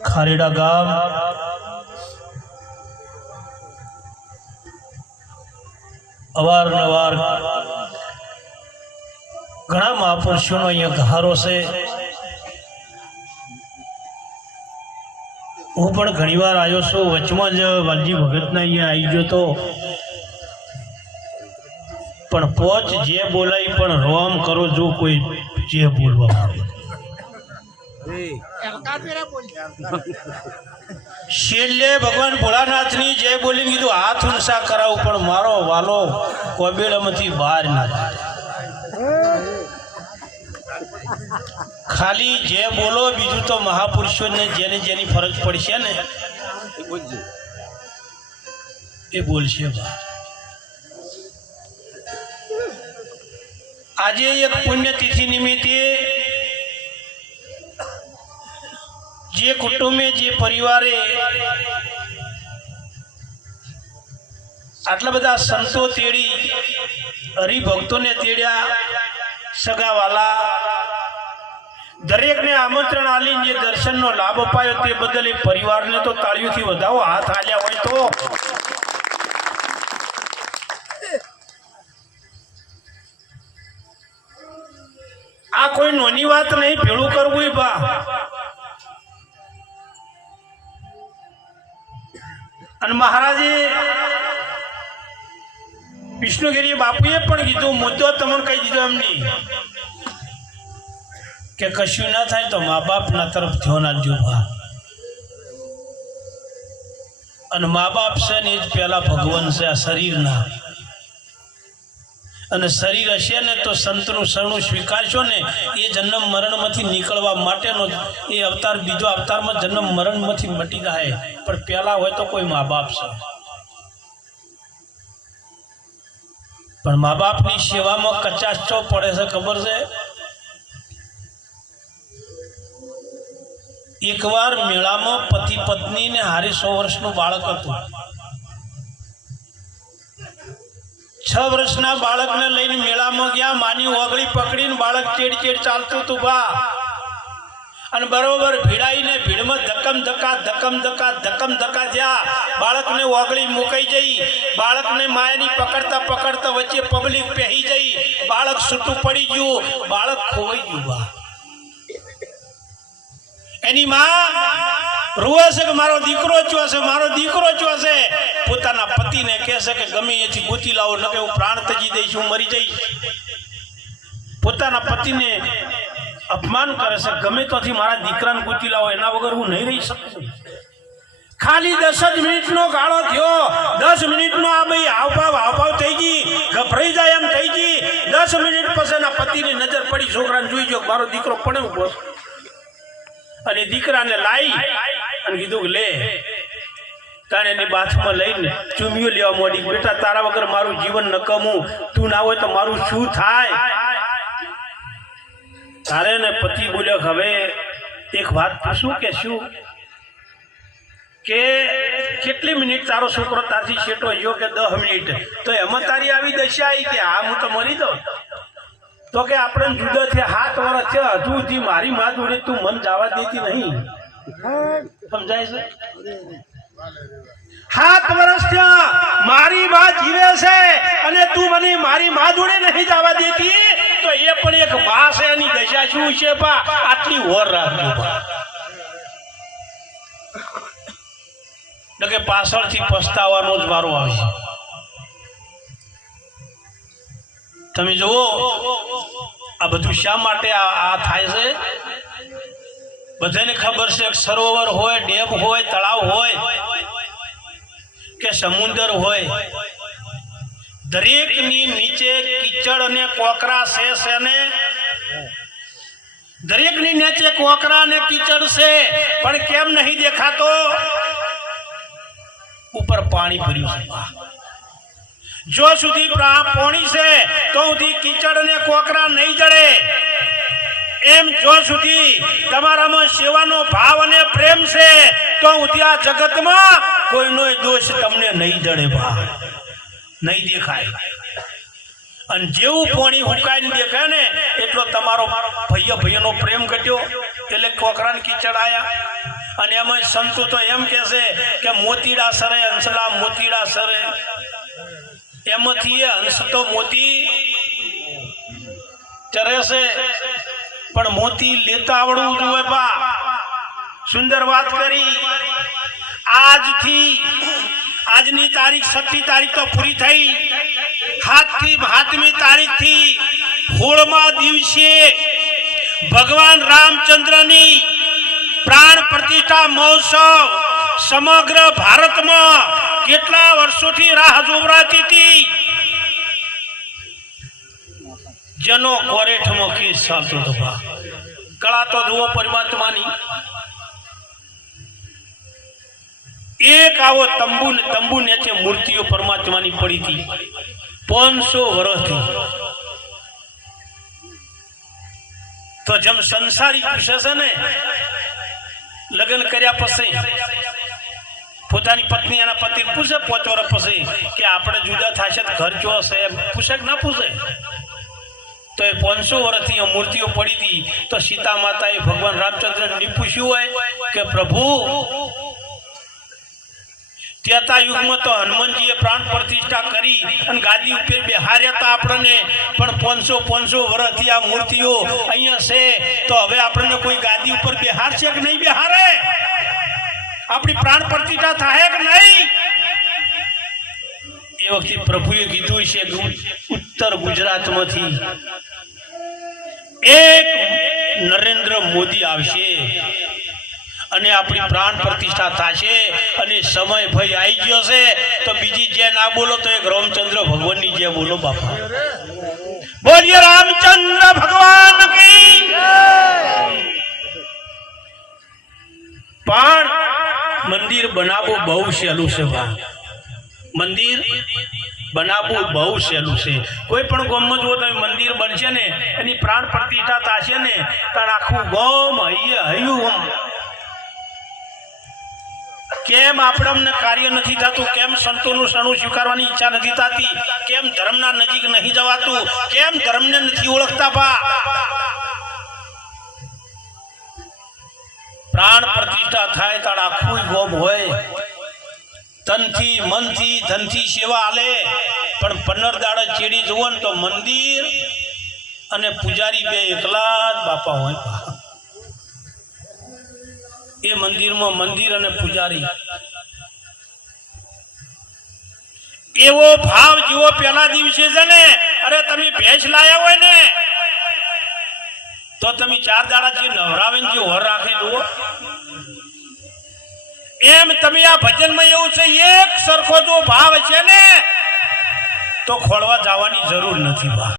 ખારેડા ગામ અવારનવાર ઘણા મહાપુરુષોનો અહીંયા ગહારો છે। હું પણ ઘણીવાર આવ્યો છું। વચમાં જ વાલજી ભગતના અહીંયા આવી ગયો તો પણ પોચ જે બોલાય પણ રોમ કરો જો કોઈ જે બોલવા આવે। છેલ્લે ભગવાન ભોળાનાથની જય બોલીને કીધું હાથ ઊંચા કરાવું પણ મારો વાલો કોબેડામાંથી બહાર ના ખાલી જે બોલો બીજું તો મહાપુરુષોને જેને જેની ફરજ પડશે ને એ બોલશે। આજે એક પુણ્યતિથિ નિમિત્તે જે કુટુંબે જે પરિવારે આટલા બધા સંતો તેડી હરિભક્તોને તેડ્યા સગાવાલા દરેકને આમંત્રણ આલીને જે દર્શનનો લાભ અપાયો તે બદલ એ પરિવારને તો તાળીઓથી વધાવો। હાથ હાલ્યા હોય તો આ કોઈ નોની વાત નહીં, ભેળું કરવું બા। અને મહારાજે વિષ્ણુગીરી બાપુએ પણ કીધું મુદ્દો તમને કહી દીધો એમની કે કશું ના થાય તો મા બાપના તરફ ધ્યાન આપજો બા। અને મા બાપ છે ને એ જ પહેલા ભગવાન છે આ શરીરના। અને શરીર હશે ને તો સંતનું શરણું સ્વીકારશો ને એ જન્મ મરણમાંથી નીકળવા માટેનો એ અવતાર બીજો અવતારમાં જન્મ મરણમાંથી મટી જાય પણ પહેલા હોય તો કોઈ મા બાપ છે। પણ મા બાપની સેવામાં કચાશ ચો પડે છે ખબર છે? એકવાર મેળામાં પતિ પત્ની ને હારે 100 વર્ષનું બાળક હતું। 6 વર્ષના બાળકને લઈને મેળામાં ગયા। માની ઓગળી પકડીને બાળક ચેડ ચેડ ચાલતું હતું બા। અને બરોબર ભીડાઈને ભીડમાં ધક્કમ ધક્કા થયા। બાળકને ઓગળી મુકાઈ જઈ। બાળકને માયાની પકડતા વચ્ચે પબ્લિક પહેરી જઈ। બાળક છૂટું પડી ગયું, બાળક ખોવાઈ ગયું બા। એની માં રૂવે છે કે મારો દીકરો ચો છે। પોતાના પતિને કહે છે કે ગમે એથી ગોતી લાવો નકે હું પ્રાણ તજી દઈશ, હું મરી જઈશ। પોતાના પતિને અપમાન કરે છે, ગમે તોથી મારા દીકરાને ગોતી લાવો, એના વગર હું નહીં રહી શકું। ખાલી 10 જ મિનિટનો ગાળો થયો। 10 મિનિટનો આ ભાઈ હાવભાવ થઈ ગઈ, ગભરાઈ જાય એમ થઈ ગઈ। 10 મિનિટ પછી એના પતિની નજર પડી, છોકરાને જોઈ ગયો મારો દીકરો પડે ઉભો। અને દીકરાને લાવી અને કીધું કે લે તાણે એની બાથમાં લઈને ચૂમિયો લેવા માંડી। બેટા તારા વગર મારું જીવન નકમું, તું ના હોય તો મારું શું થાય? તારે ને પતિ બોલ્યો હવે એક વાત પૂછું કે શું કે કેટલી મિનિટ તારો છોકરો તારથી છેટો ગયો કે 10 મિનિટ? તો એમાં તારી આવી દશા આવી કે હા હું તો મરી દઉં? તો કે આપણે જુદા થયા 7 વર્ષ છે, હજુ સુધી મારી માં જોડે તું મન જવા દેતી નહીં। સમજાય છે? 7 વર્ષ થયા મારી માં જીવે છે અને તું મને મારી માં જોડે નહીં જવા દેતી, તો એ પણ એક બા છે, એની દશા શું છે બા? આટલી ઓર રાખજો બા, કે પાછળથી પસ્તાવાનો જ વારો આવશે। તમે જુઓ આ બધું શા માટે આ થાય છે? બધાને ખબર છે સરોવર હોય, ડેમ હોય, તળાવ હોય કે સમુદ્ર હોય, દરેકની નીચે કીચડ અને કોકરા છે ને દરેકની નીચે કોકરા અને કીચડ છે, પણ કેમ નહીં દેખાતો? ઉપર પાણી ભર્યું છે। જો સુધી પાણી છે તો સુધી કીચડ અને કોકરા નહીં જડે। એમ જો સુધી તમારામાં સેવાનો ભાવ અને પ્રેમ છે તો સુધી આ જગતમાં કોઈનો દોષ તમને નહીં જડે બા, નહીં દેખાય। અને જેવું પાણી હુકાઈને દેખાય ને એટલો તમારો ભાઈઓનો પ્રેમ ઘટ્યો, એટલે કોકરાને કીચડ આયા। અને એમાં સંતો તો એમ કહે છે કે મોતીડા સરે હંસલા મોતીડા સરે, એમાંથી એ હંસ તો મોતી ચરે છે, પણ મોતી લેતા આવડવું જોઈએ બા. સુંદર વાત કરી. આજની તારીખ 6મી તારીખ તો પૂરી થઈ. 7મી તારીખ થી 16મા દિવસે ભગવાન રામચંદ્રની પ્રાણ પ્રતિષ્ઠા મહોત્સવ સમગ્ર ભારતમાં કેટલા વર્ષોથી રાહ જોવરાતી હતી. જનો કોરેઠમાં કેસ ચાલતો હતો. કળા તો જુઓ પરમાત્માની. એક આવો તંબુ નીચે મૂર્તિઓ પરમાત્માની પડી હતી 500 વર્ષથી. તો જેમ સંસારી પૂછે છે ને, લગ્ન કર્યા પછી પોતાની પત્ની એના પતિ પૂછે 5 વર્ષ પછી કે આપણે જુદા થશે તો ઘર જો હશે, પૂછે કે ના પૂછે? તો એ 500 વર્ષથી મૂર્તિઓ પડી હતી. તો સીતા માતાએ ભગવાન રામચંદ્રને પૂછ્યું હોય કે પ્રભુ, ત્રેતા યુગમાં તો હનુમાનજીએ પ્રાણ પ્રતિષ્ઠા કરી અને ગાદી ઉપર બેહાર્યા હતા આપણને, પણ 500 વર્ષથી આ મૂર્તિઓ અહીંયા છે, તો હવે આપણને કોઈ ગાદી ઉપર બેહારશે કે નહીં બેહારે? આપણી પ્રાણ પ્રતિષ્ઠા થાય કે નહીં? એ વખતે પ્રભુએ કીધું છે કે ઉત્તર ગુજરાતમાંથી એક નરેન્દ્ર મોદી આવશે અને આપણી પ્રાણ પ્રતિષ્ઠા થશે. અને સમય ભાઈ આવી ગયો છે, તો બીજી જે ના બોલો તો એક રામચંદ્ર ભગવાનની જે બોલો બાપા. બોલીએ રામચંદ્ર ભગવાન કી. પણ મંદિર બનાવવું બહુ સહેલું છે બા. મંદિર બનાવવું બહુ સહેલું છે. કોઈ પણ ગામમાં જુઓ તમે મંદિર બનશે ને, એની પ્રાણ પ્રતિષ્ઠા થશે ને, તાર આખું ગામ હૈયું. કેમ આપણે કાર્ય નથી થતું? કેમ સંતોનું શરણું સ્વીકારવાની ઈચ્છા નથી થતી? કેમ ધર્મના નજીક નહીં જવાતું? કેમ ધર્મને નથી ઓળખતા બા? પ્રાણ પ્રતિષ્ઠા થાય તાર આખું ગોમ હોય, તનથી મનથી ધનથી સેવા આલે, પણ 15 દાડા ચેડી જુઓ ને તો મંદિર અને પૂજારી બે એકલા જ બાપા હોય. એ મંદિરમાં મંદિર અને પૂજારી એવો ભાવ જેવો પેલા દિવસે છે ને, અરે તમે ભેંસ લાયા હોય ને તો તમે 4 દાડા જે નવરાવે જે હોર રાખી દો, એમ તમે આ ભજનમાં એવું છે, એક સરખો જો ભાવ છે ને તો ખોળવા જવાની જરૂર નથી બા.